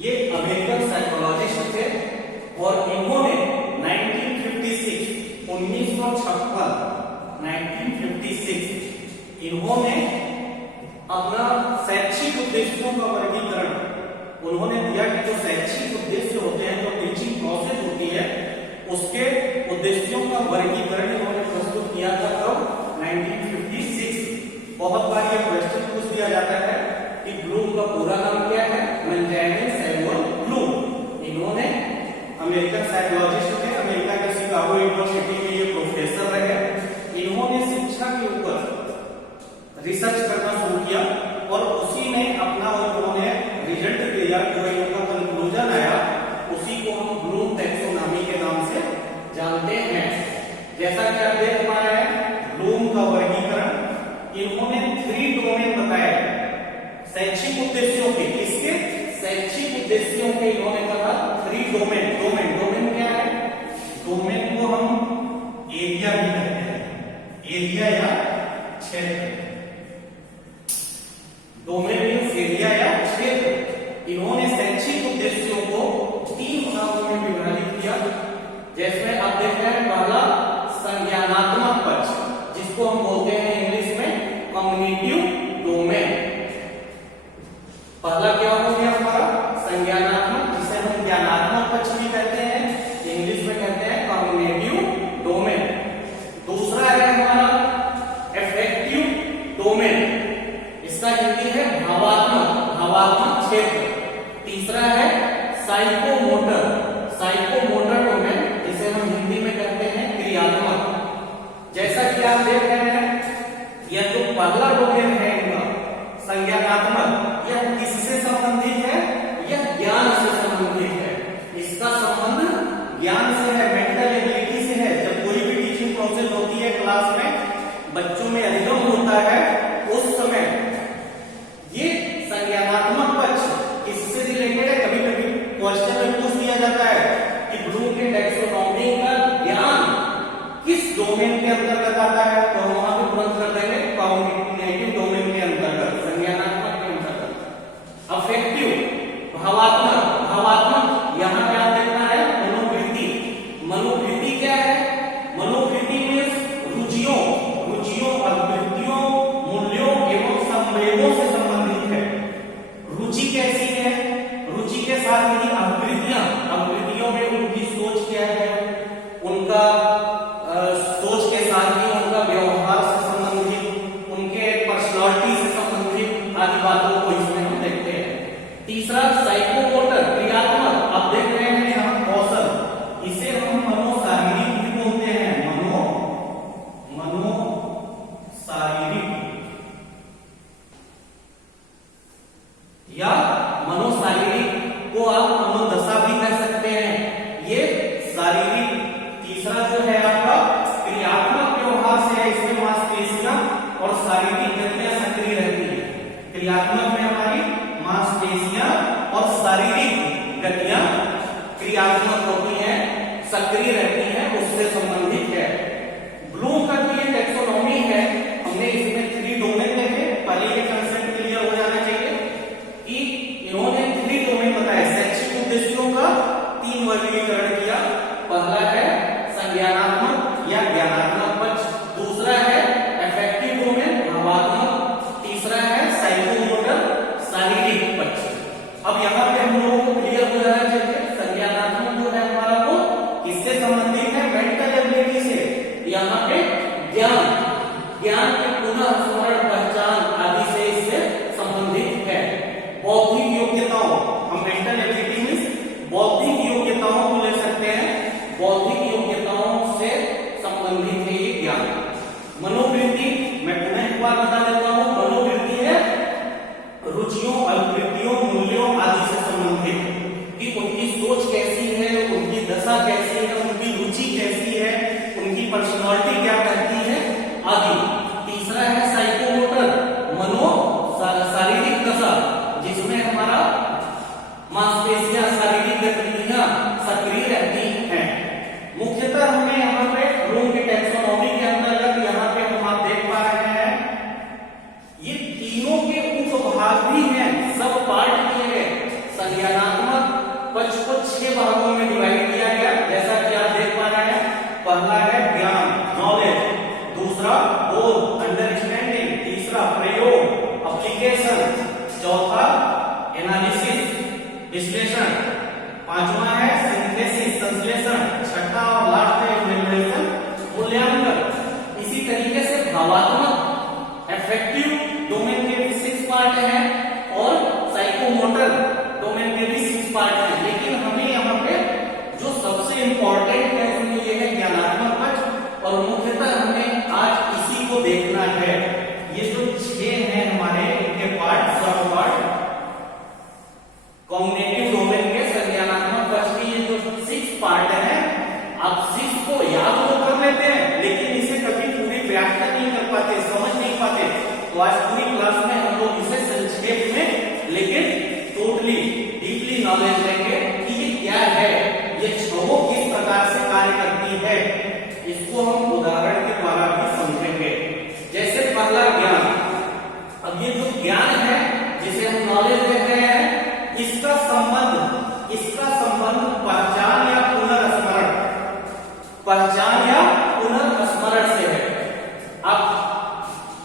ये American psychologist थे और इन्होंने 1956 इन्होंने अपना शैक्षिक उद्देश्यों का वर्गीकरण उन्होंने दिया कि जो शैक्षिक उद्देश्य होते हैं, जो टीचिंग प्रोसेस होती है, उसके उद्देश्यों का वर्गीकरण इन्होंने प्रस्तुत किया था कब? 1956। बहुत बार ये क्वेश्चन पूछ दिया जाता है कि ब्लूम का पूरा नाम क्या है? Benjamin Samuel Bloom. इन्होंने अमेरिकन साइकोलॉजिस्ट थे, अमेरिका के शिकागो यूनिवर्सिटी में ये प्रोफेसर रहे। इन्होंने शिक्षा के ऊपर रिसर्च करना शुरू किया और उसी में अपना उन्होंने रिजल्ट दिया, जो इनका कंक्लूजन आया, उसी को हम ब्लूम टैक्सोनॉमी के नाम से जानते हैं। जैसा कि आप देख पा रहे हैं, ब्लूम का वर्गीकरण इन्होंने 3 डोमेन बताए शैक्षिक उद्देश्यों के। किसके? शैक्षिक उद्देश्यों के इन्होंने कहा 3 डोमेन। डोमेन क्या है? डोमेन को हम एरिया भी कहते हैं, एरिया या क्षेत्र। डोमेन मीन्स एरिया या क्षेत्र। इन्होंने शैक्षिक उद्देश्यों को 3 भागों में विभाजित किया। जैसे आप देख रहे हैं, पहला संज्ञानात्मक पक्ष, जिसको हम बोलते हैं इंग्लिश में कॉग्निटिव डोमेन। पहला क्या हो गया हमारा? संज्ञानात्मक, जिसे हम ज्ञानात्मक पक्ष भी कहते हैं, इंग्लिश में कहते हैं कॉग्निटिव डोमेन। दूसरा है हमारा अफेक्टिव डोमेन, इसका हिंदी है भावात्मक क्षेत्र। तीसरा है साइकोमोटर डोमेन, जिसे हम हिंदी में कहते हैं क्रियात्मक। जैसा कि आप देख रहे हैं, यह जो पहला डोमेन है इनका संज्ञानात्मक, यह किससे संबंधित है? यह ज्ञान से संबंधित है। इसका संबंध ज्ञान से है, मेंटल एबिलिटी से है। जब कोई भी टीचिंग प्रोसेस होती है क्लास में, बच्चों में अधिगम होता है, उस समय ये संज्ञानात्मक पक्ष किससे रिलेटेड है? कभी कभी क्वेश्चन में पूछ दिया जाता है कि ब्लूम के टैक्सोनॉमी का ज्ञान किस डोमेन के अंतर्गत आता है, तो हम वहां पे तुरंत कर देंगे कॉग्निटिव डोमेन के अंतर्गत, संज्ञानात्मक के अंतर्गत। अफेक्टिव भावात्मक, यहां पे आप देखना है मनोवृत्ति क्या है? मनोवृत्ति मीन्स रुचियों, अभिवृत्तियों, मूल्यों एवं संवेगों से संबंधित है। रुचि कैसी है? रुचि के साथ ही अभिवृत्तियों में उनकी सोच क्या है, उनका सोच के साथ ही उनका व्यवहार से संबंधित, उनके पर्सनालिटी से संबंधित आदि बातों को इसमें हम देखते हैं। तीसरा साइकोमोटर क्रियात्मक, आप देख रहे हैं यहाँ कौशल, इसे हम मनोशारीरिक भी बोलते हैं। मनोशारीरिक को आप मनोदशा भी कह सकते हैं, ये शारीरिक। तीसरा जो है आपका क्रियात्मक व्यवहार से है, इसमें मांसपेशियां और शारीरिक गतियां सक्रिय रहती है। क्रियात्मक में हमारी मांसपेशियां और शारीरिक गतियां क्रियात्मक होती हैं, सक्रिय रहती हैं, उससे संबंधित है। ब्लूम का ये टैक्सोनॉमी है, हमने इसमें 3 डोमेन देखे। पहले ये कंसेप्ट क्लियर हो जाना चाहिए कि इन्होंने 3 डोमेन बताए, शैक्षिक उद्देश्यों का 3 वर्गीकरण किया। पहला है संज्ञानात्मक या ज्ञानात्मक पक्ष, दूसरा है अफेक्टिव डोमेन भावात्मक, तीसरा है साइकोमोटर शारीरिक पक्ष। अब यहाँ पे हम लोगों को क्लियर हो जाना चाहिए, संज्ञानात्मक जो है हमारा वो किससे संबंधित है? मेंटल एबिलिटी से। यहाँ पे ज्ञान के पुनः स्मरण, पहचान आदि से इससे संबंधित है। बौद्धिक योग्यताओं, हम मेंटल एबिलिटी मींस बौद्धिक योग्यताओं को ले सकते हैं, बौद्धिक योग्यताओं से संबंधित है ये ज्ञान। मनोवृत्ति, मैं पुनः एक बार बता देता हूं, मनोवृत्ति है रुचियों, अभिवृत्तियों, मूल्यों आदि से संबंधित, कि उनकी सोच कैसी है, उनकी दशा कैसी है, उनकी रुचि कैसी है, उनकी पर्सनालिटी क्या कहती है आदि। तीसरा है साइकोमोटर, शारीरिक दशा, जिसमें हमारा मांसपेशियां, शारीरिक गतिविधियां सक्रिय रहती हैं। मुख्यतः हमें यहाँ पे ब्लूम की टैक्सोनॉमी के अंतर्गत यहाँ पे हम आप देख पा रहे हैं, ये तीनों के उपभाग भी हैं, सब पार्ट किए गए। संज्ञानात्मक विश्लेषण, पांचवा है सिंथेसिस संश्लेषण, छठा और लास्ट है इवैल्यूएशन मूल्यांकन। इसी तरीके से भावात्मक अफेक्टिव डोमेन के भी 6 पार्ट हैं और साइकोमोटर डोमेन के भी 6 पार्ट हैं, लेकिन हमें यहाँ पे जो सबसे इंपॉर्टेंट है उसमें यह है ज्ञानात्मक पक्ष, और मुख्यतः हमें आज इसी को देखना है। ये जो 6 हैं हमारे इनके पार्ट, सब पार्ट कॉग्निटिव डोमेन के संज्ञानात्मक पक्ष की ये जो 6 पार्ट है, आप 6 को याद तो कर लेते हैं लेकिन इसे कभी पूरी व्याख्या नहीं कर पाते, समझ नहीं पाते। तो आज पूरी क्लास में हम लोग इसे संक्षेप में लेकिन टोटली डीपली नॉलेज लेंगे कि ये क्या है, ये 6 किस प्रकार से कार्य करती है, इसको हम उदाहरण के द्वारा भी समझेंगे। जैसे पहला ज्ञान, अब ये जो ज्ञान है जिसे हम नॉलेज देख रहे हैं, इसका संबंध पहचान या पुनर्स्मरण, पहचान या पुनर्स्मरण से है। अब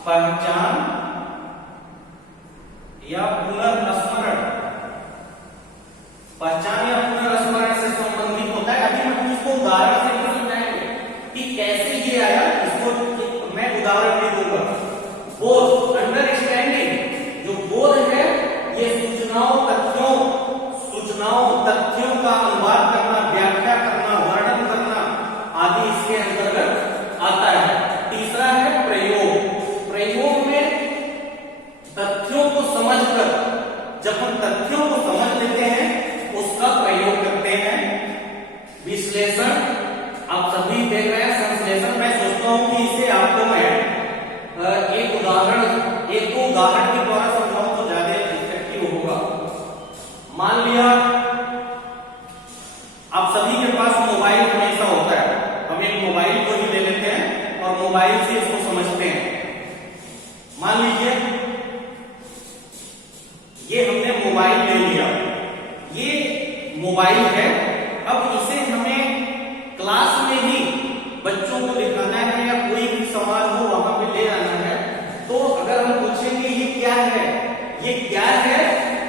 पहचान या पुनर्स्मरण, पहचान या पुनर्स्मरण से संबंधित होता है। अभी हम इसको उदाहरण से समझाएंगे कि कैसे ये आया, इसको मैं उदाहरण दे दूंगा। बोध, अंडरस्टैंडिंग, जो बोध है ये सूचनाओं तथ्यों का अनुवाद करना, व्याख्या करना, वर्णन करना आदि इसके अंतर्गत आता है। तीसरा है प्रयोग, प्रयोग में तथ्यों को समझकर, जब हम तथ्यों को समझ लेते हैं उसका प्रयोग करते हैं। विश्लेषण, आप सभी देख रहे हैं संश्लेषण। मैं सोचता हूं कि इसे आपको मैं एक दो उदाहरण के द्वारा समझाऊं तो ज्यादा इफेक्टिव होगा। मान लिया आप सभी के पास मोबाइल हमेशा होता है, हम एक मोबाइल को ही ले लेते हैं और मोबाइल से इसको समझते हैं। मान लीजिए ये हमने मोबाइल ले लिया, ये मोबाइल है। अब इसे हमें क्लास में ही बच्चों को दिखाना है या कोई भी सवाल हो वहां पे ले आना है, तो अगर हम पूछेंगे ये क्या है, ये क्या है,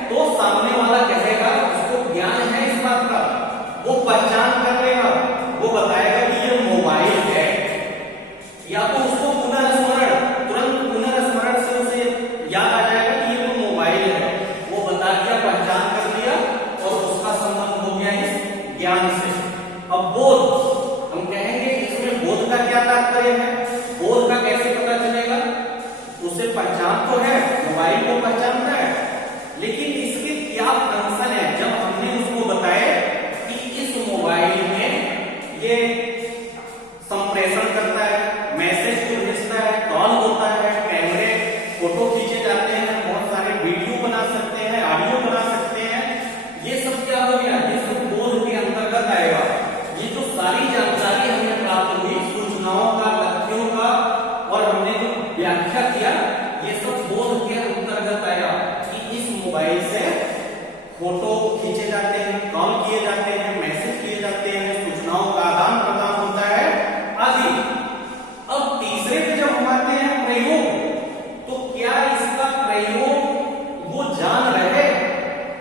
तो सामने वाला कहेगा उसको ज्ञान है इस बात का, वो पहचान कर लेगा, वो बताएगा कि ये मोबाइल है। या तो उसको तुरंत पुनर्स्मरण से उसे याद आ जाएगा कि ये तो मोबाइल है, वो बता दिया, पहचान कर लिया और उसका संबंध हो गया इस ज्ञान से। अब बोध, हम कहेंगे इसमें बोध का क्या तात्पर्य है, बोध का कैसे पता चलेगा, उसे पहचान तो है, मोबाइल को पहचानता है, लेकिन इसके क्या फंक्शन है। जब हमने उसको बताया कि इस मोबाइल में ये संप्रेषण करता है, मैसेज को भेजता है, कॉल होता है, कैमरे फोटो खींचे जाते हैं, बहुत सारे वीडियो बना सकते हैं, ऑडियो बना सकते हैं, ये सब क्या हो गया, ये सब बोध के अंतर्गत आएगा। ये जो सारी जानकारी हमें प्राप्त हुई सूचनाओं का, तथ्यों का, और हमने जो व्याख्या किया, ये सब बोध के अंतर्गत आया कि इस मोबाइल से फोटो खींचे जाते हैं, कॉल किए जाते हैं, मैसेज किए जाते हैं, सूचनाओं का आदान प्रदान होता है आदि। अब तीसरे पे जब हम आते हैं प्रयोग, तो क्या इसका प्रयोग वो जान रहे,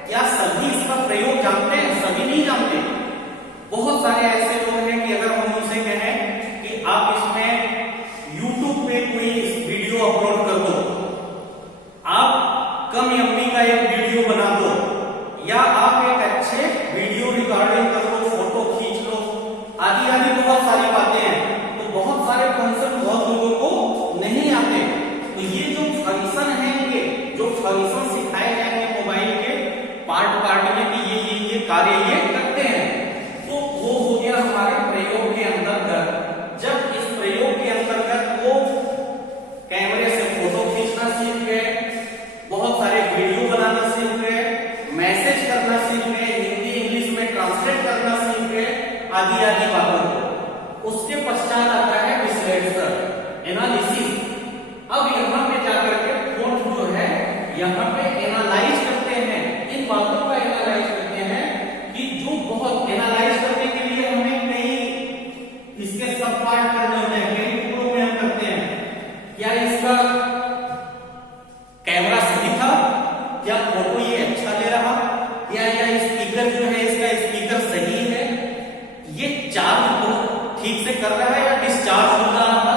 क्या सभी इसका प्रयोग जानते हैं? सभी नहीं जानते। बहुत सारे ऐसे लोग हैं कि अगर हम उनसे कहें कि आप इसमें YouTube पे कोई वीडियो अपलोड कर दो, आप कम एमबी का एक वीडियो बना दो, या आप एक अच्छे वीडियो रिकॉर्डिंग कर लो, फोटो खींच लो, आदि आदि बहुत सारी बातें हैं। तो बहुत सारे फंक्शन बहुत लोगों को नहीं आते। तो ये जो फंक्शन है, ये जो फंक्शन सिखाए जाएंगे मोबाइल के पार्ट में कि ये कार्य ये करते हैं, तो वो हो गया हमारे प्रयोग के अंतर्गत। जब इस प्रयोग के अंतर्गत वो कैमरे से फोटो खींचना सीख गए, बहुत सारे वीडियो बनाना सीख गए, मैसेज करना सीख गए, हिंदी इंग्लिश में ट्रांसलेट करना सीख गए, आदि आदि बातों। उसके पश्चात आता है विश्लेषण, एनालिसिस। अब यहाँ पे जाकर के कोड जो है यहाँ पे एनालाइज करते हैं, इन बातों का एनालाइज करते हैं कि जो बहुत एनालाइज करने के लिए हमें कई इसके सब पार्ट करने होते हैं, कई टुकड़ों में हम करते हैं। क्या इसका कैमरा सही था, क्या फोटो ये अच्छा ले रहा, क्या इसको स्पीकर जो है इसका स्पीकर सही है, ये चार्ज बहुत ठीक से कर रहा है या डिस्चार्ज हो रहा था,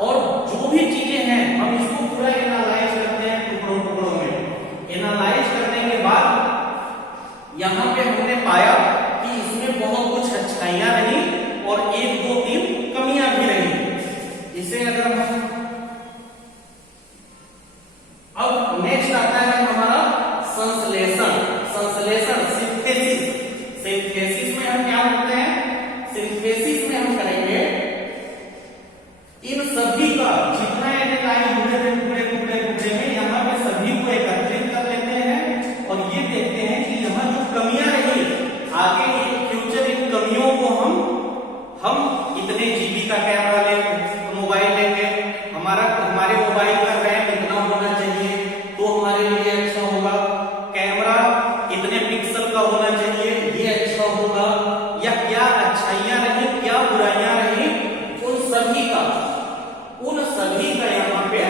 और जो भी चीजें हैं हम इसको पूरा एनालाइज करते हैं टुकड़ों टुकड़ों में। एनालाइज करने के बाद यहाँ पे हमने पाया कि इसमें बहुत कुछ अच्छाइयां रही और 1 2 3 कमियां भी रही। इसे अगर हम अब नेक्स्ट आता है हमारा संश्लेषण। संश्लेषण सिंथेसिस। सिंथेसिस में हम क्या करते हैं? सिंथेसिस में हम करेंगे इन सभी का जितना एनालाइज हुए थे टुकड़े टुकड़े टुकड़े में, यहाँ पे सभी को एकत्रित कर लेते हैं और ये देखते हैं कि यहाँ जो कमियां रही आगे फ्यूचर इन कमियों को हम इतने जीबी का कैमरा लेंगे, मोबाइल लेंगे, हमारे मोबाइल का रैम इतना होना चाहिए तो हमारे लिए अच्छा होगा, कैमरा इतने पिक्सल का होना चाहिए ये अच्छा होगा, या क्या अच्छाइयां रही क्या बुराइयां रही, उन सभी का यहाँ पे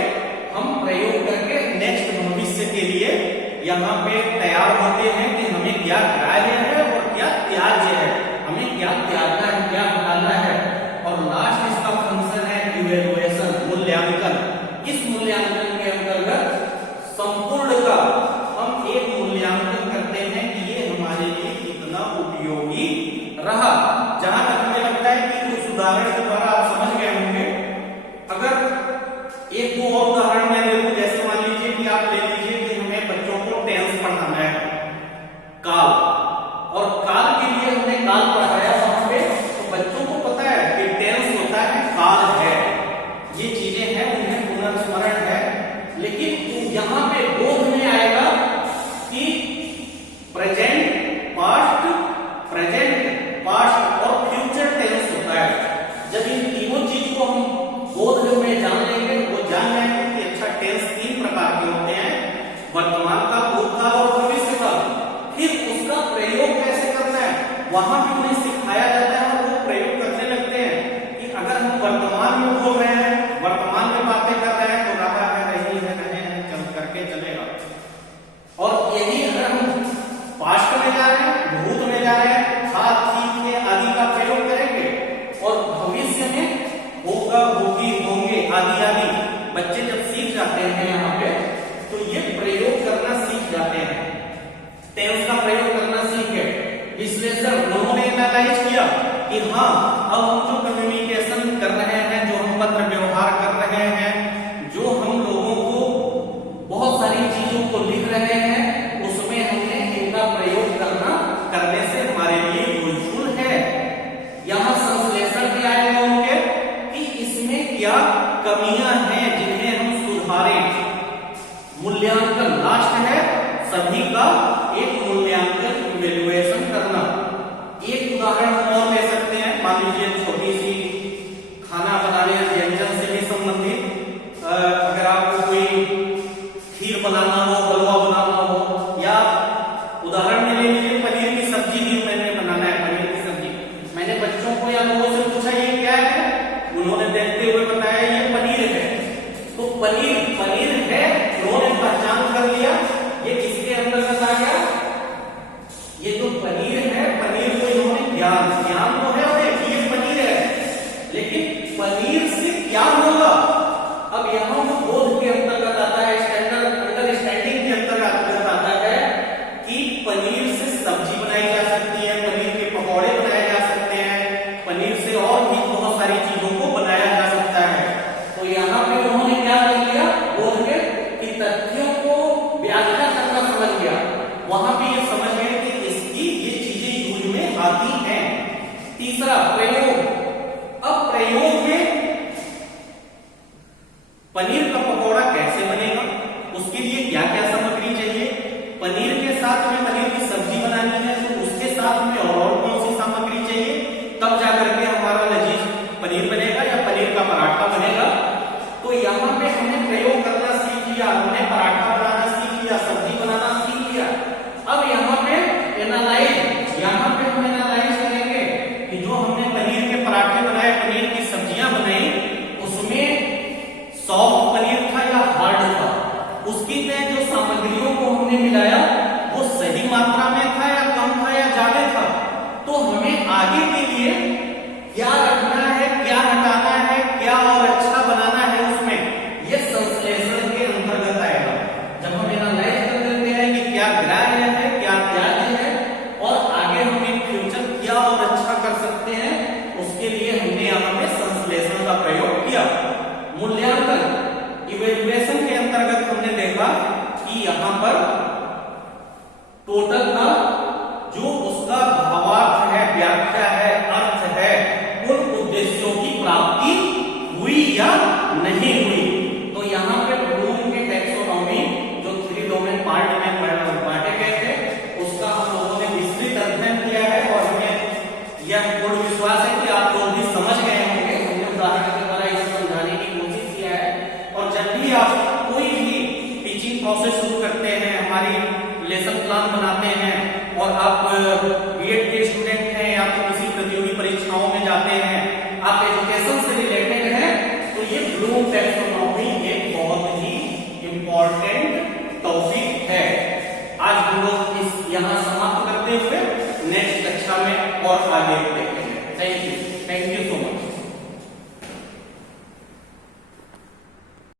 हम प्रयोग करके नेक्स्ट भविष्य के लिए यहाँ पे तैयार होते हैं कि हमें क्या ग्राह्य है और क्या त्याज्य है, हमें क्या त्यागना है क्या हटाना है। और लास्ट इसका फंक्शन है इवैल्यूएशन, मूल्यांकन। इस मूल्यांकन के अंतर्गत संपूर्ण का हम एक मूल्यांकन करते हैं कि ये हमारे लिए कितना उपयोगी रहा। जहां तक मुझे लगता है कि उस उदाहरण के द्वारा आप समझ गए होंगे। अगर 1 2 और उदाहरण मैं ले लूं, जैसे मान लीजिए कि आप ले लीजिए कि हमें बच्चों को टेंस पढ़ाना है, काल, और काल के लिए हमने काल पढ़ाया वहां पे, तो बच्चों को पता है कि टेंस होता है काल है, ये चीजें हैं उन्हें पुनर्स्मरण है। लेकिन यहाँ पे बोध में आएगा कि प्रेजेंट पास्ट और फ्यूचर टेंस होता है। जब इन तीनों चीज को हम बोध में जान लेंगे, वो जान जाएंगे कि अच्छा टेंस 3 प्रकार के होते हैं, वर्तमान का, भूतकाल और भविष्य का। फिर उसका प्रयोग कैसे करना है वहां भी उन्हें सिखाया जाता है और वो प्रयोग करने लगते हैं कि अगर हम वर्तमान में बोल रहे हैं, वर्तमान में बातें कर रहे हैं तो रहा है, रही है, रहे हैं, चल करके चलेगा। और यही अगर हम पास्ट में जा रहे हैं, भूत में जा रहे हैं, था, थी, थे आदि का प्रयोग करेंगे, और भविष्य में होगा, होगी, होंगे आदि आदि बच्चे जब सीख जाते हैं यहाँ पे तो ये प्रयोग करना सीख जाते हैं, टेंस का प्रयोग करना सीख गए। विश्लेषण उन्होंने एनालाइज किया कि हाँ अब हम जो कम्युनिकेशन कर रहे हैं, जो हम पत्र व्यवहार कर रहे हैं, जो हम लोगों को बहुत सारी चीजों को लिख रहे हैं, उसमें हमने इनका प्रयोग करने से हमारे लिए यूजफुल है। यहाँ संश्लेषण भी आएगा उनके कि इसमें क्या कमियां हैं जिन्हें हम सुधारें। मूल्यांकन लास्ट है सभी का एक मूल्यांकन, इवैल्यूएशन करना। एक उदाहरण हम और ले सकते हैं, मान लीजिए छोटी सी खाना बनाने व्यंजन से भी संबंधित, अगर आपको कोई खीर बनाना हो, हलवा बनाना हो, या उदाहरण में ले लीजिए पनीर की सब्जी भी मैंने बनाना है, पनीर की सब्जी। मैंने बच्चों को या लोगों से पूछा ये क्या है, उन्होंने देखते हुए बताया ये पनीर है। तो पनीर है, उन्होंने पहचान कर लिया, ये किसके अंतर्गत आ गया, ये जो पनीर है, पनीर को इन्होंने ज्ञान तो है उन्हें ये पनीर है, लेकिन पनीर से क्या होगा, अब यहाँ बोध के अंतर्गत आता है, अंडरस्टैंडिंग के अंतर्गत आता है कि पनीर से सब्जी बनाई जा सकती है, पनीर के पकौड़े बनाए जा सकते हैं, पनीर से और भी बहुत सारी चीजों को बनाया जा सकता है। तो यहाँ पे उन्होंने क्या कर लिया, बोध के कि तथ्यों को व्याख्या करना समझ गया, वहां पे ये समझ गए कि इसकी ये चीजें यूज में आती हैं। तीसरा प्रयोग। अब प्रयोग में पनीर का पकौड़ा कैसे बनेगा, उसके लिए क्या क्या सामग्री चाहिए, पनीर के साथ में पनीर की सब्जी बनानी है तो उसके साथ में और कौन सी सामग्री चाहिए, तब जाकर के हमारा लजीज पनीर बनेगा या पनीर का पराठा बनेगा। तो यहाँ पे हमने प्रयोग करना सीख लिया, हमने पराठा बनाना सीख लिया, सब्जी बनाना सीख लिया। अब यहाँ पे यहाँ पे हम एनालाइज करेंगे कि जो हमने पनीर के पराठे बनाए, पनीर की सब्जियां बनाई, उसमें सॉफ्ट पनीर आगे के लिए क्या रखना है, क्या हटाना है, क्या और अच्छा बनाना है उसमें, ये संश्लेषण के अंतर्गत आएगा। जब हम एनालाइज कर देते हैं कि क्या ग्राह्य है, क्या त्याज्य है और आगे हम इन फ्यूचर क्या और अच्छा कर सकते हैं, उसके लिए हमने यहाँ पे संश्लेषण का प्रयोग किया। मूल्यांकन इवैल्यूएशन के अंतर्गत हमने देखा कि यहाँ पर टोटल का जो उसका भावार्थ है, व्याख्या है, अर्थ है, उन उद्देश्यों की प्राप्ति हुई या नहीं हुई। तो यहाँ पे ब्लूम के टैक्सोनॉमी जो 3 डोमेन पार्ट में बांटे गए थे, उसका हम लोगों ने विस्तृत अध्ययन किया है और हमें यह पूर्ण विश्वास है कि आप लोग भी समझ गए होंगे। हमने उदाहरण के द्वारा इसे समझाने की कोशिश किया है। और जब भी आप कोई भी टीचिंग प्रोसेस शुरू करते हैं, हमारी लेसन प्लान बनाते हैं और आप बीएड के स्टूडेंट हैं या तो किसी प्रतियोगी परीक्षाओं में जाते हैं, आप एजुकेशन से रिलेटेड हैं, तो ये ब्लूम टैक्सोनॉमी एक बहुत ही इंपॉर्टेंट टॉपिक है। आज हम लोग इस यहाँ समाप्त करते हुए नेक्स्ट कक्षा में और आगे देखेंगे। Thank you.